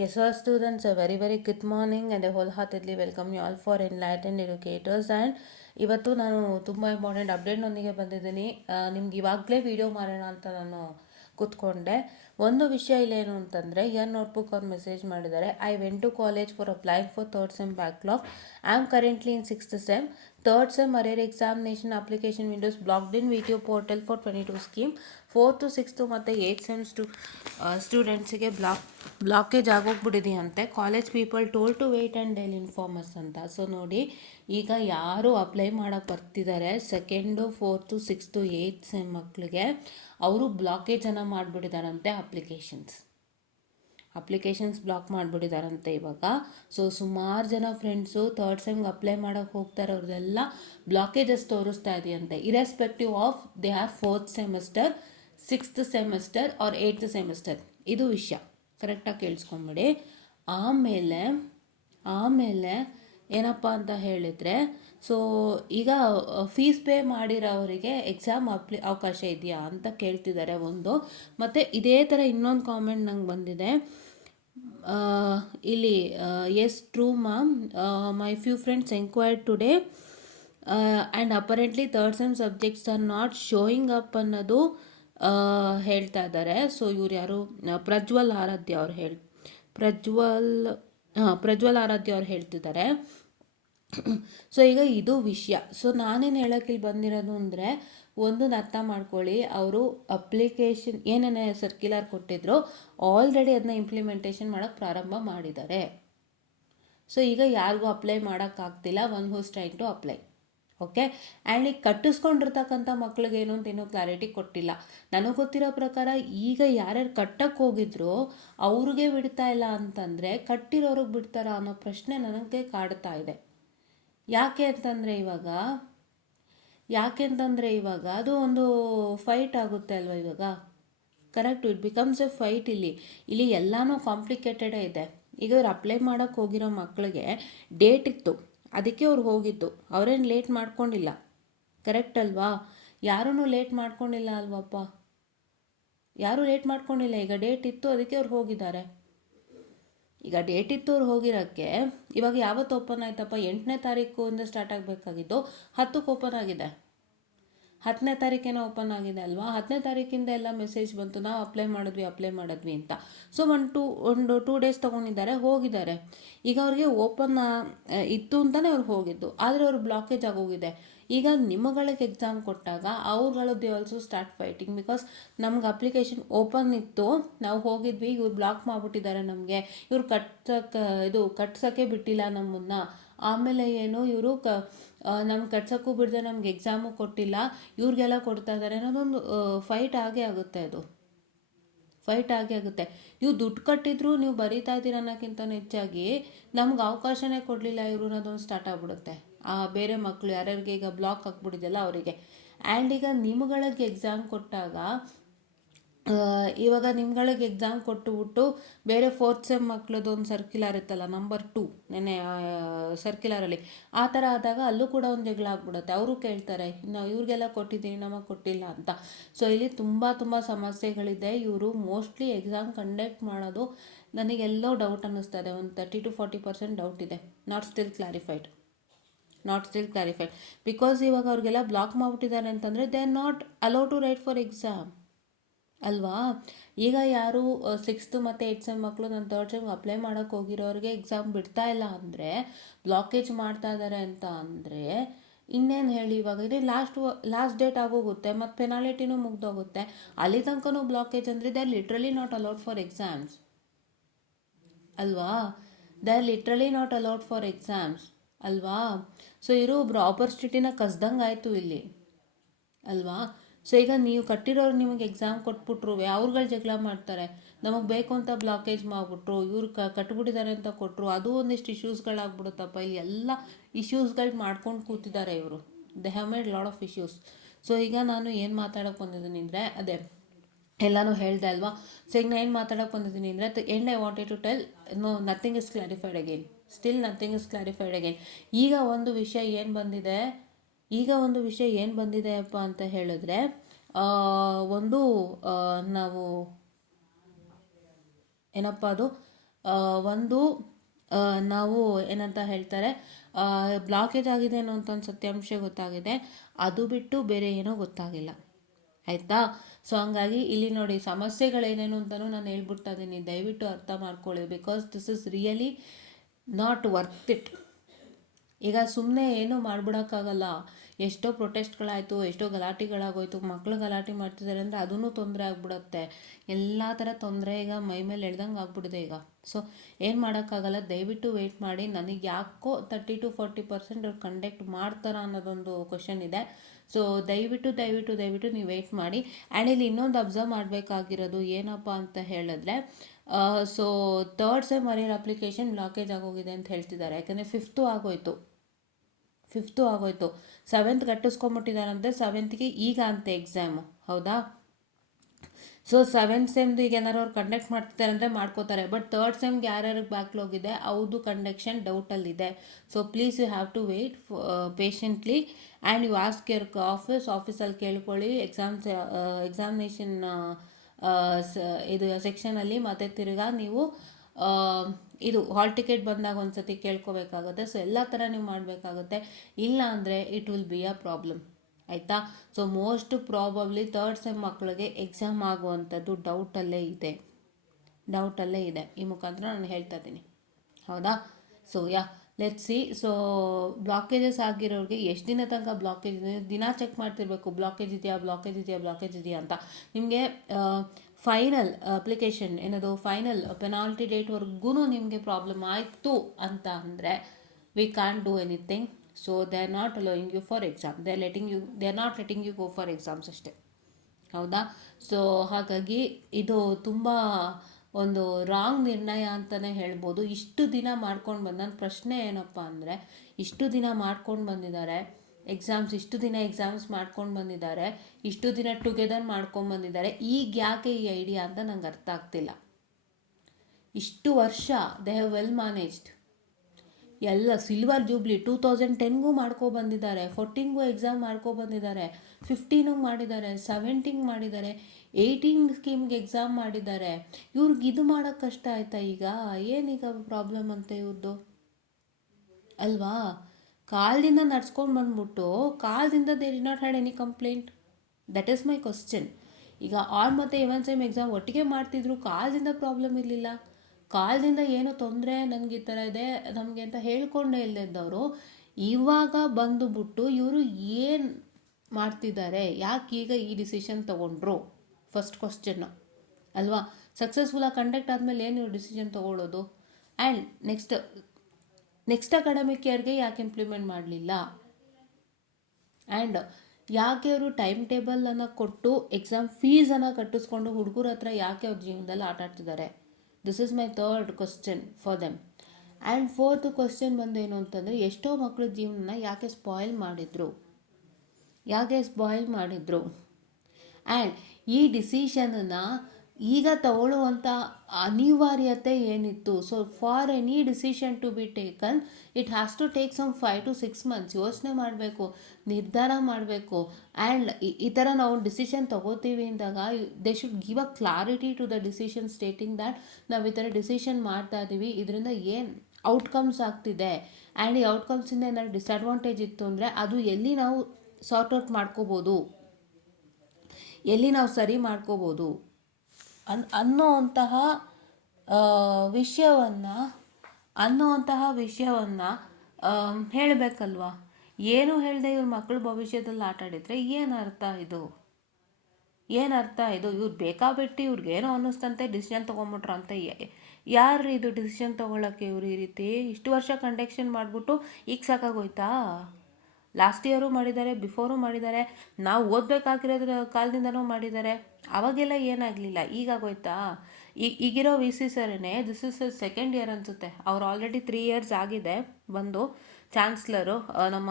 Yes, our students, a very good morning and a wholeheartedly welcome you all for Enlightened Educators. And ಇವತ್ತು ನಾನು ತುಂಬ important ಅಪ್ಡೇಟ್ನೊಂದಿಗೆ ಬಂದಿದ್ದೀನಿ. ನಿಮ್ಗೆ ಇವಾಗಲೇ ವಿಡಿಯೋ ಮಾಡೋಣ ಅಂತ ನಾನು ಕೂತ್ಕೊಂಡೆ. ಒಂದು ವಿಷಯ ಇಲ್ಲೇನು ಅಂತಂದರೆ ಯನ್ ನೋಟ್ಬುಕ್ ಅವ್ರು ಮೆಸೇಜ್ ಮಾಡಿದ್ದಾರೆ. I went to college for applying for third sem backlog. I am currently in sixth sem. Third sem arrear examination application windows blocked in video portal for 22 scheme. 4th to 6th ಮತ್ತು 8th sems ಸ್ಟೂಡೆಂಟ್ಸಿಗೆ blockage ಆಗೋಗ್ಬಿಟ್ಟಿದೆಯಂತೆ. College people told to wait and they'll inform us ಅಂತ. So ನೋಡಿ, ಈಗ ಯಾರು apply ಮಾಡೋಕ್ಕೆ ಬರ್ತಿದ್ದಾರೆ 2nd, 4th, 6th, 8th sem ಮಕ್ಕಳಿಗೆ, ಅವರು ಬ್ಲಾಕೇಜನ್ನು ಮಾಡಿಬಿಟ್ಟಿದ್ದಾರಂತೆ. ಅಪ್ಲಿಕೇಶನ್ಸ್ ಬ್ಲಾಕ್ ಮಾಡಿಬಿಟ್ಟಿದ್ದಾರಂತೆ ಇವಾಗ. ಸೊ ಸುಮಾರು ಜನ ಫ್ರೆಂಡ್ಸು ಥರ್ಡ್ ಸೆಮ್ಗೆ ಅಪ್ಲೈ ಮಾಡೋಕ್ಕೆ ಹೋಗ್ತಾರೆ, ಅವ್ರದ್ದೆಲ್ಲ ಬ್ಲಾಕೇಜಸ್ ತೋರಿಸ್ತಾ ಇದೆಯಂತೆ. Irrespective of they are 4th semester, 6th semester R 8th semester. ಇದು ವಿಷಯ ಕರೆಕ್ಟಾಗಿ ಕೇಳಿಸ್ಕೊಂಬಿಡಿ. ಆಮೇಲೆ ಏನಪ್ಪ ಅಂತ ಹೇಳಿದರೆ, ಸೊ ಈಗ ಫೀಸ್ ಪೇ ಮಾಡಿರೋವರಿಗೆ ಎಕ್ಸಾಮ್ ಅವಕಾಶ ಇದೆಯಾ ಅಂತ ಕೇಳ್ತಿದ್ದಾರೆ ಒಂದು. ಮತ್ತು ಇದೇ ಥರ ಇನ್ನೊಂದು ಕಾಮೆಂಟ್ ನಂಗೆ ಬಂದಿದೆ ಇಲ್ಲಿ. Yes true ma'am, my few friends enquired today and apparently third sem subjects are not showing up ಅನ್ನೋದು ಹೇಳ್ತಾ ಇದ್ದಾರೆ. ಸೊ ಇವ್ರು ಯಾರು, ಪ್ರಜ್ವಲ್ ಆರಾಧ್ಯ ಅವ್ರು ಹೇಳ್ತಿದ್ದಾರೆ. ಸೊ ಈಗ ಇದು ವಿಷಯ. ಸೊ ನಾನೇನು ಹೇಳೋಕ್ಕೆ ಇಲ್ಲಿ ಬಂದಿರೋದು ಅಂದರೆ, ಒಂದನ್ನು ಅರ್ಥ ಮಾಡ್ಕೊಳ್ಳಿ, ಅವರು ಅಪ್ಲಿಕೇಶನ್ ಏನೇನೇ ಸರ್ಕ್ಯುಲರ್ ಕೊಟ್ಟಿದ್ರು ಆಲ್ರೆಡಿ ಅದನ್ನ ಇಂಪ್ಲಿಮೆಂಟೇಷನ್ ಮಾಡೋಕ್ಕೆ ಪ್ರಾರಂಭ ಮಾಡಿದ್ದಾರೆ. ಸೊ ಈಗ ಯಾರಿಗೂ ಅಪ್ಲೈ ಮಾಡೋಕ್ಕಾಗ್ತಿಲ್ಲ, one who's trying to apply. Okay. And ಈಗ ಕಟ್ಟಿಸ್ಕೊಂಡಿರ್ತಕ್ಕಂಥ ಮಕ್ಳಿಗೇನು ಅಂತ ಇನ್ನೂ ಕ್ಲಾರಿಟಿ ಕೊಟ್ಟಿಲ್ಲ. ನನಗೆ ಗೊತ್ತಿರೋ ಪ್ರಕಾರ ಈಗ ಯಾರ್ಯಾರು ಕಟ್ಟಕ್ಕೆ ಹೋಗಿದ್ರು ಅವ್ರಿಗೆ ಬಿಡ್ತಾ ಇಲ್ಲ ಅಂತಂದರೆ ಕಟ್ಟಿರೋರಿಗೆ ಬಿಡ್ತಾರಾ ಅನ್ನೋ ಪ್ರಶ್ನೆ ನನಗೆ ಕಾಡ್ತಾ ಇದೆ. ಯಾಕೆ ಅಂತಂದರೆ ಇವಾಗ ಅದು ಒಂದು ಫೈಟ್ ಆಗುತ್ತೆ ಅಲ್ವ ಇವಾಗ. Correct, it becomes A fight. ಇಲ್ಲಿ ಎಲ್ಲನೂ ಕಾಂಪ್ಲಿಕೇಟೆಡೇ ಇದೆ. ಈಗ ಇವ್ರು ಅಪ್ಲೈ ಮಾಡೋಕ್ಕೆ ಹೋಗಿರೋ ಮಕ್ಕಳಿಗೆ ಡೇಟ್ ಇತ್ತು, ಅದಕ್ಕೆ ಅವ್ರು ಹೋಗಿದ್ದು. ಅವರೇನು ಲೇಟ್ ಮಾಡ್ಕೊಂಡಿಲ್ಲ, ಕರೆಕ್ಟ್ ಅಲ್ವಾ? ಯಾರೂ ಲೇಟ್ ಮಾಡ್ಕೊಂಡಿಲ್ಲ ಅಲ್ವಪ್ಪ, ಯಾರೂ ಲೇಟ್ ಮಾಡ್ಕೊಂಡಿಲ್ಲ. ಈಗ ಡೇಟ್ ಇತ್ತು, ಅದಕ್ಕೆ ಅವ್ರು ಹೋಗಿದ್ದಾರೆ. ಈಗ ಡೇಟ್ ಇತ್ತು ಅವ್ರು ಹೋಗಿರೋಕ್ಕೆ. ಇವಾಗ ಯಾವತ್ತು ಓಪನ್ ಆಯ್ತಪ್ಪ? 8ನೇ ತಾರೀಕಿಂದ ಸ್ಟಾರ್ಟ್ ಆಗಬೇಕಾಗಿದ್ದು 10ಕ್ಕೆ ಓಪನ್ ಆಗಿದೆ. 10ನೇ ತಾರೀಕೇನೋ ಓಪನ್ ಆಗಿದೆ ಅಲ್ವಾ? 10ನೇ ತಾರೀಕಿಂದ ಎಲ್ಲ ಮೆಸೇಜ್ ಬಂತು, ನಾವು ಅಪ್ಲೈ ಮಾಡಿದ್ವಿ ಅಂತ. ಸೊ ಒಂದು 2 ಡೇಸ್ ತೊಗೊಂಡಿದ್ದಾರೆ, ಹೋಗಿದ್ದಾರೆ. ಈಗ ಅವ್ರಿಗೆ ಓಪನ್ ಇತ್ತು ಅಂತಲೇ ಅವ್ರು ಹೋಗಿದ್ದು, ಆದರೆ ಅವ್ರು ಬ್ಲಾಕೇಜ್ ಆಗೋಗಿದೆ. ಈಗ ನಿಮ್ಮಗಳಿಗೆ ಎಕ್ಸಾಮ್ ಕೊಟ್ಟಾಗ ಅವ್ರುಗಳು they also start fighting. Because ನಮ್ಗೆ ಅಪ್ಲಿಕೇಶನ್ ಓಪನ್ ಇತ್ತು, ನಾವು ಹೋಗಿದ್ವಿ, ಇವ್ರು ಬ್ಲಾಕ್ ಮಾಡಿಬಿಟ್ಟಿದ್ದಾರೆ ನಮಗೆ, ಇವ್ರು ಕಟ್ಸೋಕ್ಕೆ ಬಿಟ್ಟಿಲ್ಲ ನಮ್ಮನ್ನು. ಆಮೇಲೆ ಏನು, ಇವರು ನಮ್ಗೆ ಕಟ್ಸೋಕ್ಕೂ ಬಿಡದೆ ನಮ್ಗೆ ಎಕ್ಸಾಮು ಕೊಟ್ಟಿಲ್ಲ, ಇವ್ರಿಗೆಲ್ಲ ಕೊಡ್ತಾ ಇದ್ದಾರೆ ಅನ್ನೋದೊಂದು ಫೈಟ್ ಆಗೇ ಆಗುತ್ತೆ. ನೀವು ದುಡ್ಡು ಕಟ್ಟಿದ್ರು ನೀವು ಬರೀತಾ ಇದ್ದೀರ ಅನ್ನೋಕ್ಕಿಂತ ಹೆಚ್ಚಾಗಿ ನಮ್ಗೆ ಅವಕಾಶನೇ ಕೊಡಲಿಲ್ಲ ಇವರು ಅನ್ನೋದೊಂದು ಸ್ಟಾರ್ಟ್ ಆಗಿಬಿಡುತ್ತೆ. ಬೇರೆ ಮಕ್ಕಳು ಯಾರ್ಯಾರಿಗೆ ಈಗ ಬ್ಲಾಕ್ ಆಗಿಬಿಟ್ಟಿದೆಯಲ್ಲ ಅವರಿಗೆ. ಆ್ಯಂಡ್ ಈಗ ನಿಮ್ಗಳಿಗೆ ಎಕ್ಸಾಮ್ ಕೊಟ್ಟಾಗ, ಇವಾಗ ನಿಮ್ಗಳಿಗೆ ಎಕ್ಸಾಮ್ ಕೊಟ್ಟುಬಿಟ್ಟು ಬೇರೆ 4th ಸೆಮ್ ಮಕ್ಕಳದೊಂದು ಸರ್ಕ್ಯುಲರ್ ಇತ್ತಲ್ಲ, ನಂಬರ್ 2 ನೆನೆ ಸರ್ಕ್ಯುಲರಲ್ಲಿ, ಆ ಥರ ಆದಾಗ ಅಲ್ಲೂ ಕೂಡ ಒಂದು ಜಗಳ ಆಗ್ಬಿಡುತ್ತೆ. ಅವರು ಕೇಳ್ತಾರೆ, ನಾವು ಇವ್ರಿಗೆಲ್ಲ ಕೊಟ್ಟಿದ್ದೀವಿ, ನಮಗೆ ಕೊಟ್ಟಿಲ್ಲ ಅಂತ. ಸೊ ಇಲ್ಲಿ ತುಂಬ ಸಮಸ್ಯೆಗಳಿದೆ. ಇವರು ಮೋಸ್ಟ್ಲಿ ಎಕ್ಸಾಮ್ ಕಂಡಕ್ಟ್ ಮಾಡೋದು ನನಗೆಲ್ಲೋ ಡೌಟ್ ಅನ್ನಿಸ್ತದೆ. ಒಂದು 30 to 40% ಡೌಟ್ ಇದೆ. Not still clarified. ಬಿಕಾಸ್ ಇವಾಗ ಅವ್ರಿಗೆಲ್ಲ ಬ್ಲಾಕ್ ಮಾಡಿಬಿಟ್ಟಿದ್ದಾರೆ ಅಂತಂದರೆ they are not allow to write for exam ಅಲ್ವಾ? ಈಗ ಯಾರು 6th ಮತ್ತು 8th ಸೆಮ್ ಮಕ್ಕಳು ನಾನು 3rd ಸೆಮ್ಗೆ ಅಪ್ಲೈ ಮಾಡೋಕ್ಕೆ ಹೋಗಿರೋರಿಗೆ ಎಕ್ಸಾಮ್ ಬಿಡ್ತಾ ಇಲ್ಲ ಅಂದರೆ, ಬ್ಲಾಕೇಜ್ ಮಾಡ್ತಾ ಇದ್ದಾರೆ ಅಂತ ಅಂದರೆ ಇನ್ನೇನು ಹೇಳಿ. ಇವಾಗ ಇದೆ ಲಾಸ್ಟ್ ಡೇಟ್ ಆಗೋಗುತ್ತೆ, ಮತ್ತು ಪೆನಾಲ್ಟಿನೂ ಮುಗ್ದೋಗುತ್ತೆ. ಅಲ್ಲಿ ತನಕನೂ ಬ್ಲಾಕೇಜ್ ಅಂದರೆ they are literally not allowed for exams ಅಲ್ವಾ? ಸೊ ಇರೋ ಒಬ್ರು ಆಪರ್ಚುನಿಟಿನ ಕಸ್ದಂಗೆ ಆಯಿತು ಇಲ್ಲಿ ಅಲ್ವಾ? ಸೊ ಈಗ ನೀವು ಕಟ್ಟಿರೋರು ನಿಮಗೆ ಎಕ್ಸಾಮ್ ಕೊಟ್ಬಿಟ್ರು, ಅವ್ರುಗಳು ಜಗಳ ಮಾಡ್ತಾರೆ, ನಮಗೆ ಬೇಕು ಅಂತ ಬ್ಲಾಕೇಜ್ ಮಾಡಿಬಿಟ್ರು, ಇವ್ರು ಕಟ್ಬಿಟ್ಟಿದ್ದಾರೆ ಅಂತ ಕೊಟ್ಟರು, ಅದು ಒಂದಿಷ್ಟು ಇಶ್ಯೂಸ್ಗಳಾಗ್ಬಿಡುತ್ತಪ್ಪ. ಇಲ್ಲಿ ಎಲ್ಲ ಇಶ್ಯೂಸ್ಗಳು ಮಾಡ್ಕೊಂಡು ಕೂತಿದ್ದಾರೆ ಇವರು. They have made lot of issues. So ಈಗ ನಾನು ಏನು ಮಾತಾಡೋಕ್ಕೆ ಬಂದಿದ್ದೀನಿ ಅಂದರೆ, ಅದೇ ಎಲ್ಲನೂ ಹೇಳಿದೆ ಅಲ್ವಾ? ಸೊ ಈಗ ನಾನು ಏನು ಮಾತಾಡೋಕ್ಕೆ ಬಂದಿದ್ದೀನಿ ಅಂದರೆ, I wanted to tell, nothing is clarified again. ಈಗ ಒಂದು ವಿಷಯ ಏನು ಬಂದಿದೆಯಪ್ಪ ಅಂತ ಹೇಳಿದ್ರೆ, ನಾವು ಏನಪ್ಪ ಅದು ಒಂದು ನಾವು ಏನಂತ ಹೇಳ್ತಾರೆ, ಬ್ಲಾಕೇಜ್ ಆಗಿದೆ ಅನ್ನೋ ಅಂತ ಒಂದು ಸತ್ಯಾಂಶ ಗೊತ್ತಾಗಿದೆ, ಅದು ಬಿಟ್ಟು ಬೇರೆ ಏನೋ ಗೊತ್ತಾಗಿಲ್ಲ. ಆಯಿತಾ? ಸೊ ಹಂಗಾಗಿ ಇಲ್ಲಿ ನೋಡಿ ಸಮಸ್ಯೆಗಳೇನೇನು ಅಂತಲೂ ನಾನು ಹೇಳ್ಬಿಡ್ತಾ ಇದ್ದೀನಿ, ದಯವಿಟ್ಟು ಅರ್ಥ ಮಾಡ್ಕೊಳ್ಳಿ. Because this is really not worth it. ಈಗ ಸುಮ್ಮನೆ ಏನೂ ಮಾಡ್ಬಿಡೋಕ್ಕಾಗಲ್ಲ. ಎಷ್ಟೋ ಪ್ರೊಟೆಸ್ಟ್ಗಳಾಯಿತು, ಎಷ್ಟೋ ಗಲಾಟೆಗಳಾಗೋಯ್ತು, ಮಕ್ಕಳು ಗಲಾಟೆ ಮಾಡ್ತಿದ್ದಾರೆ ಅಂದರೆ ಅದೂ ತೊಂದರೆ ಆಗ್ಬಿಡುತ್ತೆ. ಎಲ್ಲ ಥರ ತೊಂದರೆ ಈಗ ಮೈ ಮೇಲೆ ಎಳ್ದಂಗೆ ಆಗ್ಬಿಟ್ಟಿದೆ ಈಗ. ಸೊ ಏನು ಮಾಡೋಕ್ಕಾಗಲ್ಲ, ದಯವಿಟ್ಟು ವೆಯ್ಟ್ ಮಾಡಿ. ನನಗೆ ಯಾಕೋ 30-40% ಅವ್ರು ಕಂಡಕ್ಟ್ ಮಾಡ್ತಾರ ಅನ್ನೋದೊಂದು ಕ್ವಶನ್ ಇದೆ. ಸೊ ದಯವಿಟ್ಟು ನೀವು ವೆಯ್ಟ್ ಮಾಡಿ. ಆ್ಯಂಡ್ ಇಲ್ಲಿ ಇನ್ನೊಂದು ಅಬ್ಸರ್ವ್ ಮಾಡಬೇಕಾಗಿರೋದು ಏನಪ್ಪ ಅಂತ ಹೇಳಿದ್ರೆ, so third sem arrear application blockage ಆಗೋಗಿದೆ ಅಂತ ಹೇಳ್ತಿದ್ದಾರೆ. ಯಾಕಂದರೆ ಫಿಫ್ತು ಆಗೋಯ್ತು, 7th ಕಟ್ಟಿಸ್ಕೊಂಬಿಟ್ಟಿದ್ದಾರಂತೆ. 7th ಈಗ ಅಂತೆ ಎಕ್ಸಾಮು, ಹೌದಾ? ಸೊ 7th ಸೆಮ್ದು ಈಗ ಏನಾರು ಅವ್ರು ಕಂಡಕ್ಟ್ ಮಾಡ್ತಿದ್ದಾರೆ ಅಂದರೆ ಮಾಡ್ಕೋತಾರೆ. ಬಟ್ 3rd ಸೆಮ್ಗೆ ಯಾರ್ಯಾರಿಗೆ ಬ್ಯಾಕ್ಲಾಗ್ ಇದೆ ಅವ್ರದ್ದು ಕಂಡಕ್ಷನ್ ಡೌಟಲ್ಲಿದೆ. So please you have to wait patiently and you ask your ಆಫೀಸಲ್ಲಿ ಕೇಳ್ಕೊಳ್ಳಿ. ಎಕ್ಸಾಮಿನೇಷನ್ ಇದು ಸೆಕ್ಷನಲ್ಲಿ ಮತ್ತೆ ತಿರ್ಗಾ ನೀವು ಇದು ಹಾಲ್ ಟಿಕೆಟ್ ಬಂದಾಗ ಒಂದು ಸತಿ ಕೇಳ್ಕೋಬೇಕಾಗುತ್ತೆ. ಸೊ ಎಲ್ಲ ಥರ ನೀವು ಮಾಡಬೇಕಾಗುತ್ತೆ. ಇಲ್ಲ ಅಂದರೆ it will be a problem. ಆಯಿತಾ? So most probably 3rd sem ಮಕ್ಕಳಿಗೆ ಎಕ್ಸಾಮ್ ಆಗುವಂಥದ್ದು ಡೌಟಲ್ಲೇ ಇದೆ. ಈ ಮುಖಾಂತರ ನಾನು ಹೇಳ್ತಾ ಇದ್ದೀನಿ, ಹೌದಾ? So let's see. So blockages ಆಗಿರೋರಿಗೆ ಎಷ್ಟು ದಿನ ತನಕ ಬ್ಲಾಕೇಜ್ ಇದೆ ದಿನ ಚೆಕ್ ಮಾಡ್ತಿರ್ಬೇಕು. ಬ್ಲಾಕೇಜ್ ಇದೆಯಾ ಅಂತ. ನಿಮಗೆ ಫೈನಲ್ ಅಪ್ಲಿಕೇಶನ್ ಏನದು ಫೈನಲ್ ಪೆನಾಲ್ಟಿ ಡೇಟ್ವರೆಗೂ ನಿಮಗೆ ಪ್ರಾಬ್ಲಮ್ ಆಯಿತು ಅಂತ ಅಂದರೆ we can do anything. So they are not allowing you for exam, they are not letting you go for exams ಅಷ್ಟೇ, ಹೌದಾ? ಸೊ ಹಾಗಾಗಿ ಇದು ತುಂಬ ಒಂದು ರಾಂಗ್ ನಿರ್ಣಯ ಅಂತಲೇ ಹೇಳ್ಬೋದು. ಇಷ್ಟು ದಿನ ಮಾಡ್ಕೊಂಡು ನನ್ನ ಪ್ರಶ್ನೆ ಏನಪ್ಪ ಅಂದರೆ, ಇಷ್ಟು ದಿನ ಮಾಡ್ಕೊಂಡು ಬಂದಿದ್ದಾರೆ ಎಕ್ಸಾಮ್ಸ್, ಇಷ್ಟು ದಿನ ಎಕ್ಸಾಮ್ಸ್ ಮಾಡ್ಕೊಂಡು ಬಂದಿದ್ದಾರೆ, ಇಷ್ಟು ದಿನ ಟುಗೆದರ್ ಮಾಡ್ಕೊಂಡು ಬಂದಿದ್ದಾರೆ, ಈಗ ಯಾಕೆ ಈ ಐಡಿಯಾ ಅಂತ ನಂಗೆ ಅರ್ಥ ಆಗ್ತಿಲ್ಲ. ಇಷ್ಟು ವರ್ಷ ದೇ ಹ್ಯಾವ್ ವೆಲ್ ಮ್ಯಾನೇಜ್ಡ್. ಎಲ್ಲ ಸಿಲ್ವರ್ ಜೂಬ್ಲಿ 2010ಗೂ ಬಂದಿದ್ದಾರೆ, 14ಗೂ ಎಕ್ಸಾಮ್ ಬಂದಿದ್ದಾರೆ, 15ಗೆ ಮಾಡಿದ್ದಾರೆ, 17ಗೆ ಮಾಡಿದ್ದಾರೆ, 18 ಸ್ಕೀಮ್ಗೆ ಎಕ್ಸಾಮ್ ಮಾಡಿದ್ದಾರೆ. ಇವ್ರಿಗೆ ಇದು ಮಾಡೋಕ್ಕೆ ಕಷ್ಟ ಆಯ್ತಾ? ಈಗ ಏನೀಗ ಪ್ರಾಬ್ಲಮ್ ಅಂತ ಇವ್ರದ್ದು ಅಲ್ವಾ? ಕಾಲದಿಂದ ನಡ್ಸ್ಕೊಂಡು ಬಂದ್ಬಿಟ್ಟು ಕಾಲದಿಂದ they did not had any complaint. That is my question. ಈಗ ಆಲ್ ಮತ್ತು 11 ಸೆಮ್ ಎಕ್ಸಾಮ್ ಒಟ್ಟಿಗೆ ಮಾಡ್ತಿದ್ರು, ಕಾಲದಿಂದ ಪ್ರಾಬ್ಲಮ್ ಇರಲಿಲ್ಲ. ಕಾಲದಿಂದ ಏನೋ ತೊಂದರೆ ನನಗೆ ಈ ಥರ ಇದೆ ನಮಗೆ ಅಂತ ಹೇಳ್ಕೊಂಡೇ ಇಲ್ಲದವರು ಇವಾಗ ಬಂದುಬಿಟ್ಟು ಇವರು ಏನು ಮಾಡ್ತಿದ್ದಾರೆ, ಯಾಕೆ ಈಗ ಈ ಡಿಸಿಷನ್ ತೊಗೊಂಡ್ರು? ಫಸ್ಟ್ ಕ್ವಶನ್ನು ಅಲ್ವಾ? ಸಕ್ಸಸ್ಫುಲ್ಲಾಗಿ ಕಂಡಕ್ಟ್ ಆದಮೇಲೆ ಏನು ಇವ್ರು ಡಿಸಿಷನ್ ತೊಗೊಳ್ಳೋದು? ಆ್ಯಂಡ್ ನೆಕ್ಸ್ಟ್ ಅಕಾಡೆಮಿಕ್ ಇಯರ್ಗೆ ಯಾಕೆ ಇಂಪ್ಲಿಮೆಂಟ್ ಮಾಡಲಿಲ್ಲ? ಆ್ಯಂಡ್ ಯಾಕೆ ಅವರು ಟೈಮ್ ಟೇಬಲನ್ನು ಕೊಟ್ಟು ಎಕ್ಸಾಮ್ ಫೀಸನ್ನು ಕಟ್ಟಿಸ್ಕೊಂಡು ಹುಡುಗರ ಹತ್ರ ಯಾಕೆ ಅವ್ರ ಜೀವನದಲ್ಲಿ ಆಟ ಆಡ್ತಿದ್ದಾರೆ? This is my third question for them. And fourth question ಬಂದೇನು ಅಂತಂದರೆ, ಎಷ್ಟೋ ಮಕ್ಕಳ ಜೀವನನ ಯಾಕೆ ಸ್ಪಾಯ್ಲ್ ಮಾಡಿದ್ರು? ಆ್ಯಂಡ್ ಈ ಡಿಸಿಷನನ್ನು ಈಗ ತಗೊಳ್ಳುವಂಥ ಅನಿವಾರ್ಯತೆ ಏನಿತ್ತು? So for any decision to be taken it has to take some 5 to 6 months. ಯೋಚನೆ ಮಾಡಬೇಕು, ನಿರ್ಧಾರ ಮಾಡಬೇಕು. ಆ್ಯಂಡ್ ಈ ಥರ ನಾವು ಡಿಸಿಷನ್ ತೊಗೋತೀವಿ ಅಂದಾಗ they should give a clarity to the decision stating that ನಾವು ಈ ಥರ ಡಿಸಿಷನ್ ಮಾಡ್ತಾ ಇದ್ದೀವಿ, ಇದರಿಂದ ಏನು ಔಟ್ಕಮ್ಸ್ ಆಗ್ತಿದೆ. ಆ್ಯಂಡ್ ಈ ಔಟ್ಕಮ್ಸಿಂದ ಏನಾದ್ರು ಡಿಸ್ಅಡ್ವಾಂಟೇಜ್ ಇತ್ತು ಅಂದರೆ ಅದು ಎಲ್ಲಿ ನಾವು ಸಾರ್ಟ್ ಔಟ್ ಮಾಡ್ಕೋಬೋದು, ಎಲ್ಲಿ ನಾವು ಸರಿ ಮಾಡ್ಕೋಬೋದು ಅನ್ನೋವಂತಹ ವಿಷಯವನ್ನು ಹೇಳಬೇಕಲ್ವಾ? ಏನು ಹೇಳದೆ ಇವ್ರ ಮಕ್ಕಳ ಭವಿಷ್ಯದಲ್ಲಿ ಆಟ ಆಡಿದರೆ ಏನು ಅರ್ಥ ಇದು? ಇವ್ರು ಬೇಕಾಬಿಟ್ಟು ಇವ್ರಿಗೇನೋ ಅನ್ನಿಸ್ತಂತೆ ಡಿಸಿಷನ್ ತೊಗೊಂಬಿಟ್ರ ಅಂತ. ಯಾರು ಇದು ಡಿಸಿಷನ್ ತೊಗೊಳಕ್ಕೆ ಇವರು ಈ ರೀತಿ ಇಷ್ಟು ವರ್ಷ ಕಂಡಕ್ಷನ್ ಮಾಡಿಬಿಟ್ಟು ಈಗ ಸಾಕಾಗೋಯ್ತಾ? ಲಾಸ್ಟ್ ಇಯರು ಮಾಡಿದ್ದಾರೆ, ಬಿಫೋರು ಮಾಡಿದ್ದಾರೆ, ನಾವು ಓದಬೇಕಾಗಿರೋದ್ರ ಕಾಲದಿಂದನೂ ಮಾಡಿದ್ದಾರೆ. ಅವಾಗೆಲ್ಲ ಏನಾಗಲಿಲ್ಲ, ಈಗಾಗೋಯ್ತಾ? ಈಗಿರೋ ವಿ ಸಿ ಸರೇ ದಿಸ್ ಇಸ್ 2nd ಇಯರ್ ಅನಿಸುತ್ತೆ. ಅವ್ರು ಆಲ್ರೆಡಿ 3 years ಆಗಿದೆ ಬಂದು ಚಾನ್ಸ್ಲರು ನಮ್ಮ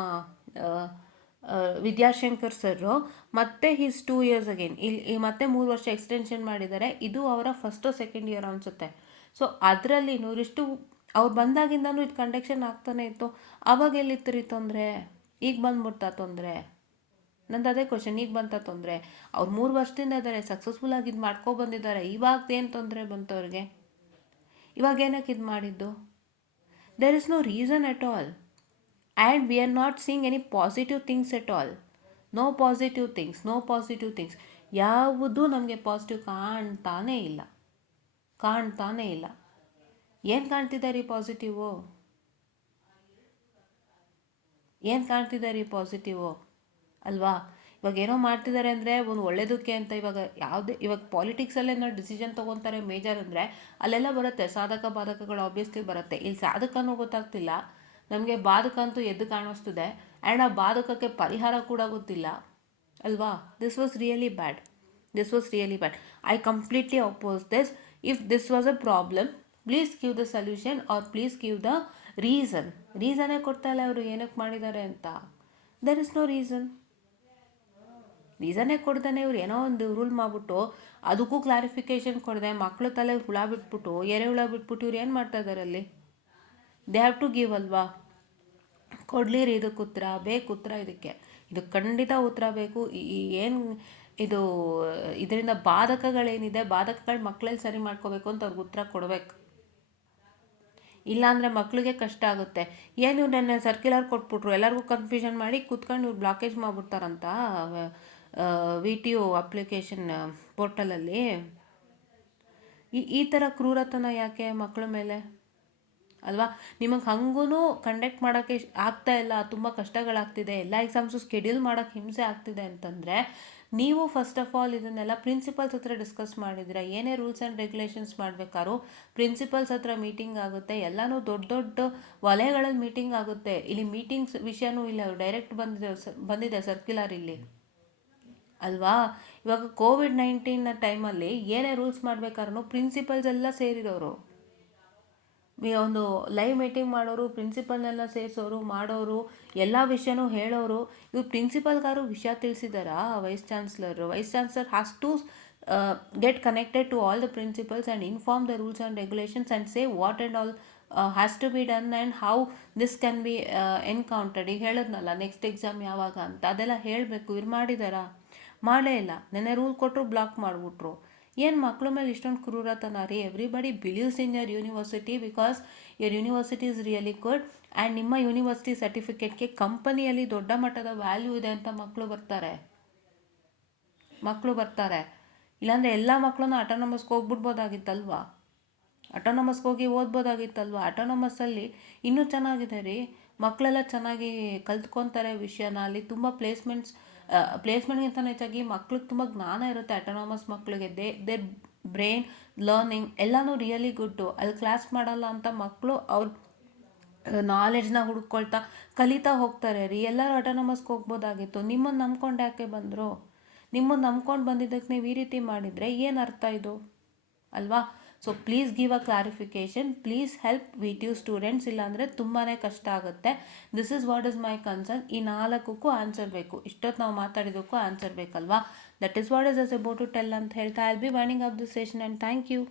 ವಿದ್ಯಾಶಂಕರ್ ಸರ್ರು. ಮತ್ತೆ ಹೀಸ್ 2 years ಅಗೇನ್ ಇಲ್ಲಿ ಮತ್ತೆ 3 ವರ್ಷ ಎಕ್ಸ್ಟೆನ್ಷನ್ ಮಾಡಿದ್ದಾರೆ. ಇದು ಅವರ 1st or 2nd year ಅನಿಸುತ್ತೆ. ಸೊ ಅದರಲ್ಲಿ ನೂರಿಷ್ಟು ಅವ್ರು ಬಂದಾಗಿಂದನೂ ಇದು ಕಂಡಕ್ಷನ್ ಆಗ್ತಾನೆ ಇತ್ತು. ಅವಾಗ ಎಲ್ಲಿತ್ತು ರೀ ತೊಂದರೆ? ಈಗ ಬಂದ್ಬಿಡ್ತಾ ತೊಂದರೆ? ನಂದು ಅದೇ ಕ್ವಶನ್, ಈಗ ಬಂತ ತೊಂದರೆ? ಅವ್ರು 3 ವರ್ಷದಿಂದ ಇದ್ದಾರೆ, ಸಕ್ಸಸ್ಫುಲ್ಲಾಗಿ ಇದು ಬಂದಿದ್ದಾರೆ, ಇವಾಗದೇನು ತೊಂದರೆ ಬಂತು ಅವ್ರಿಗೆ? ಇವಾಗ ಏನಕ್ಕೆ ಇದು ಮಾಡಿದ್ದು? There is no reason at all. And we are not seeing any positive things at all. No positive things ಯಾವುದೂ ನಮಗೆ ಪಾಸಿಟಿವ್ ಕಾಣ್ತಾನೇ ಇಲ್ಲ. ಏನು ಕಾಣ್ತಿದ್ದಾರೆ ಪಾಸಿಟಿವು ಅಲ್ವಾ? ಇವಾಗ ಏನೋ ಮಾಡ್ತಿದ್ದಾರೆ ಅಂದರೆ ಒಂದು ಒಳ್ಳೇದಕ್ಕೆ ಅಂತ. ಇವಾಗ ಪಾಲಿಟಿಕ್ಸಲ್ಲೇ ನಾವು ಡಿಸಿಷನ್ ತೊಗೊತಾರೆ ಮೇಜರ್ ಅಂದರೆ ಅಲ್ಲೆಲ್ಲ ಬರುತ್ತೆ ಸಾಧಕ ಬಾಧಕಗಳು ಆಬ್ವಿಯಸ್ಲಿ ಬರುತ್ತೆ. ಇಲ್ಲಿ ಸಾಧಕನೂ ಗೊತ್ತಾಗ್ತಿಲ್ಲ ನಮಗೆ, ಬಾಧಕ ಅಂತೂ ಎದ್ದು ಕಾಣಿಸ್ತಿದೆ. ಆ್ಯಂಡ್ ಆ ಬಾಧಕಕ್ಕೆ ಪರಿಹಾರ ಕೂಡ ಗೊತ್ತಿಲ್ಲ ಅಲ್ವಾ? This was really bad. I completely oppose this. If this was a problem, please give the solution or please give the ರೀಸನೇ ಕೊಡ್ತಾ ಇಲ್ಲ ಅವರು ಏನಕ್ಕೆ ಮಾಡಿದ್ದಾರೆ ಅಂತ. ದೆರ್ ಇಸ್ ನೋ ರೀಸನ್ನೇ ಕೊಡ್ತಾನೆ ಇವ್ರು ಏನೋ ಒಂದು ರೂಲ್ ಮಾಡಿಬಿಟ್ಟು ಅದಕ್ಕೂ ಕ್ಲಾರಿಫಿಕೇಷನ್ ಕೊಡದೆ ಮಕ್ಕಳು ತಲೆ ಹುಳ ಬಿಟ್ಬಿಟ್ಟು ಎರೆಹುಳ ಬಿಟ್ಬಿಟ್ಟು ಇವ್ರು ಏನು ಮಾಡ್ತಾ ಇದ್ದಾರೆ ಅಲ್ಲಿ? ದೇ ಹ್ಯಾವ್ ಟು ಗಿವ್ ಅಲ್ವಾ? ಕೊಡ್ಲಿರಿ ಇದಕ್ಕೆ ಉತ್ತರ, ಬೇಕು ಉತ್ತರ. ಇದಕ್ಕೆ ಖಂಡಿತ ಉತ್ತರ ಬೇಕು. ಏನು ಇದು ಇದರಿಂದ ಬಾಧಕಗಳೇನಿದೆ, ಬಾಧಕಗಳು ಮಕ್ಕಳಲ್ಲಿ ಸರಿ ಮಾಡ್ಕೋಬೇಕು ಅಂತ ಅವ್ರಿಗೆ ಉತ್ತರ ಕೊಡಬೇಕು. ಇಲ್ಲಾಂದರೆ ಮಕ್ಕಳಿಗೆ ಕಷ್ಟ ಆಗುತ್ತೆ. ಏನು ನನ್ನ ಸರ್ಕ್ಯುಲರ್ ಕೊಟ್ಬಿಟ್ರು, ಎಲ್ಲರಿಗೂ ಕನ್ಫ್ಯೂಷನ್ ಮಾಡಿ ಕೂತ್ಕೊಂಡು ಇವ್ರು ಬ್ಲಾಕೇಜ್ ಮಾಡಿಬಿಡ್ತಾರಂತ VTO ಅಪ್ಲಿಕೇಶನ್ ಪೋರ್ಟಲಲ್ಲಿ. ಈ ಥರ ಕ್ರೂರತನ ಯಾಕೆ ಮಕ್ಕಳ ಮೇಲೆ ಅಲ್ವಾ? ನಿಮಗೆ ಹಂಗೂ ಕಂಡಕ್ಟ್ ಮಾಡೋಕ್ಕೆ ಆಗ್ತಾ ಇಲ್ಲ, ತುಂಬ ಕಷ್ಟಗಳಾಗ್ತಿದೆ, ಎಲ್ಲ ಎಕ್ಸಾಮ್ಸು ಸ್ಕೆಡ್ಯೂಲ್ ಮಾಡೋಕ್ಕೆ ಹಿಂಸೆ ಆಗ್ತಿದೆ ಅಂತಂದರೆ ನೀವು ಫಸ್ಟ್ ಆಫ್ ಆಲ್ ಇದನ್ನೆಲ್ಲ ಪ್ರಿನ್ಸಿಪಲ್ಸ್ ಹತ್ರ ಡಿಸ್ಕಸ್ ಮಾಡಿದ್ರೆ, ಏನೇ ರೂಲ್ಸ್ ಆ್ಯಂಡ್ ರೆಗ್ಯುಲೇಷನ್ಸ್ ಮಾಡಬೇಕಾದ್ರೂ ಪ್ರಿನ್ಸಿಪಲ್ಸ್ ಹತ್ರ ಮೀಟಿಂಗ್ ಆಗುತ್ತೆ. ಎಲ್ಲನೂ ದೊಡ್ಡ ವಲಯಗಳಲ್ಲಿ ಮೀಟಿಂಗ್ ಆಗುತ್ತೆ. ಇಲ್ಲಿ ಮೀಟಿಂಗ್ಸ್ ವಿಷಯನೂ ಇಲ್ಲ, ಡೈರೆಕ್ಟ್ ಬಂದಿದೆ ಸರ್ಕ್ಯುಲರ್ ಇಲ್ಲಿ ಅಲ್ವಾ? ಇವಾಗ COVID-19 ಟೈಮಲ್ಲಿ ಏನೇ ರೂಲ್ಸ್ ಮಾಡಬೇಕಾದ್ರೂ ಪ್ರಿನ್ಸಿಪಲ್ಸ್ ಎಲ್ಲ ಸೇರಿರೋರು, ಒಂದು ಲೈವ್ ಮೀಟಿಂಗ್ ಮಾಡೋರು, ಪ್ರಿನ್ಸಿಪಲ್ನೆಲ್ಲ ಸೇರಿಸೋರು, ಮಾಡೋರು, ಎಲ್ಲ ವಿಷಯನೂ ಹೇಳೋರು. ಇವ್ರು ಪ್ರಿನ್ಸಿಪಲ್ಗಾರು ವಿಷಯ ತಿಳಿಸಿದಾರಾ? Vice chancellor has to get connected to all the principals and inform the rules and regulations and say what and all has to be done and how this can be encountered. ಈಗ ಹೇಳಿದ್ನಲ್ಲ next exam ಯಾವಾಗ ಅಂತ, ಅದೆಲ್ಲ ಹೇಳಬೇಕು. ಇವ್ರು ಮಾಡಿದಾರಾ? ಮಾಡೇ ಇಲ್ಲ. ನೆನ್ನೆ ರೂಲ್ ಕೊಟ್ಟರು, ಬ್ಲಾಕ್ ಮಾಡಿಬಿಟ್ರು. ಏನು ಮಕ್ಕಳ ಮೇಲೆ ಇಷ್ಟೊಂದು ಕ್ರೂರತನ ರೀ? Everybody believes in your university because your university is really good. And ನಿಮ್ಮ ಯೂನಿವರ್ಸಿಟಿ ಸರ್ಟಿಫಿಕೇಟ್ಗೆ ಕಂಪನಿಯಲ್ಲಿ ದೊಡ್ಡ ಮಟ್ಟದ ವ್ಯಾಲ್ಯೂ ಇದೆ ಅಂತ ಮಕ್ಕಳು ಬರ್ತಾರೆ. ಇಲ್ಲಾಂದರೆ ಎಲ್ಲ ಮಕ್ಕಳನ್ನ ಅಟಾನಮಸ್ಗೆ ಹೋಗ್ಬಿಡ್ಬೋದಾಗಿತ್ತಲ್ವಾ? ಅಟಾನಮಸ್ಗೆ ಹೋಗಿ ಓದ್ಬೋದಾಗಿತ್ತಲ್ವ? ಅಟಾನಮಸ್ಸಲ್ಲಿ ಇನ್ನೂ ಚೆನ್ನಾಗಿದೆ ರೀ, ಮಕ್ಕಳೆಲ್ಲ ಚೆನ್ನಾಗಿ ಕಲ್ತ್ಕೊತಾರೆ ವಿಷಯನ. ಅಲ್ಲಿ ತುಂಬ ಪ್ಲೇಸ್ಮೆಂಟ್ಗಿಂತ ಹೆಚ್ಚಾಗಿ ಮಕ್ಳಿಗೆ ತುಂಬ ಜ್ಞಾನ ಇರುತ್ತೆ ಅಟಾನಮಸ್ ಮಕ್ಕಳಿಗೆ. ದೇರ್ ಬ್ರೈನ್ ಲರ್ನಿಂಗ್ ಎಲ್ಲನೂ ರಿಯಲಿ ಗುಡ್ಡು. ಅಲ್ಲಿ ಕ್ಲಾಸ್ ಮಾಡಲ್ಲ ಅಂತ ಮಕ್ಕಳು ಅವ್ರ ನಾಲೆಡ್ಜ್ನ ಹುಡ್ಕೊಳ್ತಾ ಕಲಿತಾ ಹೋಗ್ತಾರೆ ರೀ. ಎಲ್ಲರೂ ಅಟಾನಮಸ್ಗೆ ಹೋಗ್ಬೋದಾಗಿತ್ತು. ನಿಮ್ಮನ್ನು ನಂಬ್ಕೊಂಡು ಯಾಕೆ ಬಂದರು? ನಿಮ್ಮನ್ನು ನಂಬ್ಕೊಂಡು ಬಂದಿದ್ದಕ್ಕೆ ನೀವು ಈ ರೀತಿ ಮಾಡಿದರೆ ಏನು ಅರ್ಥ ಇದು ಅಲ್ವಾ? So please give a clarification, please help VTU students. ಇಲ್ಲಾಂದರೆ ತುಂಬಾ ಕಷ್ಟ ಆಗುತ್ತೆ. This is what is my concern. ಈ 4ಕ್ಕೂ ಆನ್ಸರ್ ಬೇಕು. ಇಷ್ಟೊತ್ತು ನಾವು ಮಾತಾಡಿದ್ದಕ್ಕೂ ಆನ್ಸರ್ ಬೇಕಲ್ವಾ? That is what is about to tell ಅಂತ ಹೇಳ್ತಾ I will be winding up this session and thank you.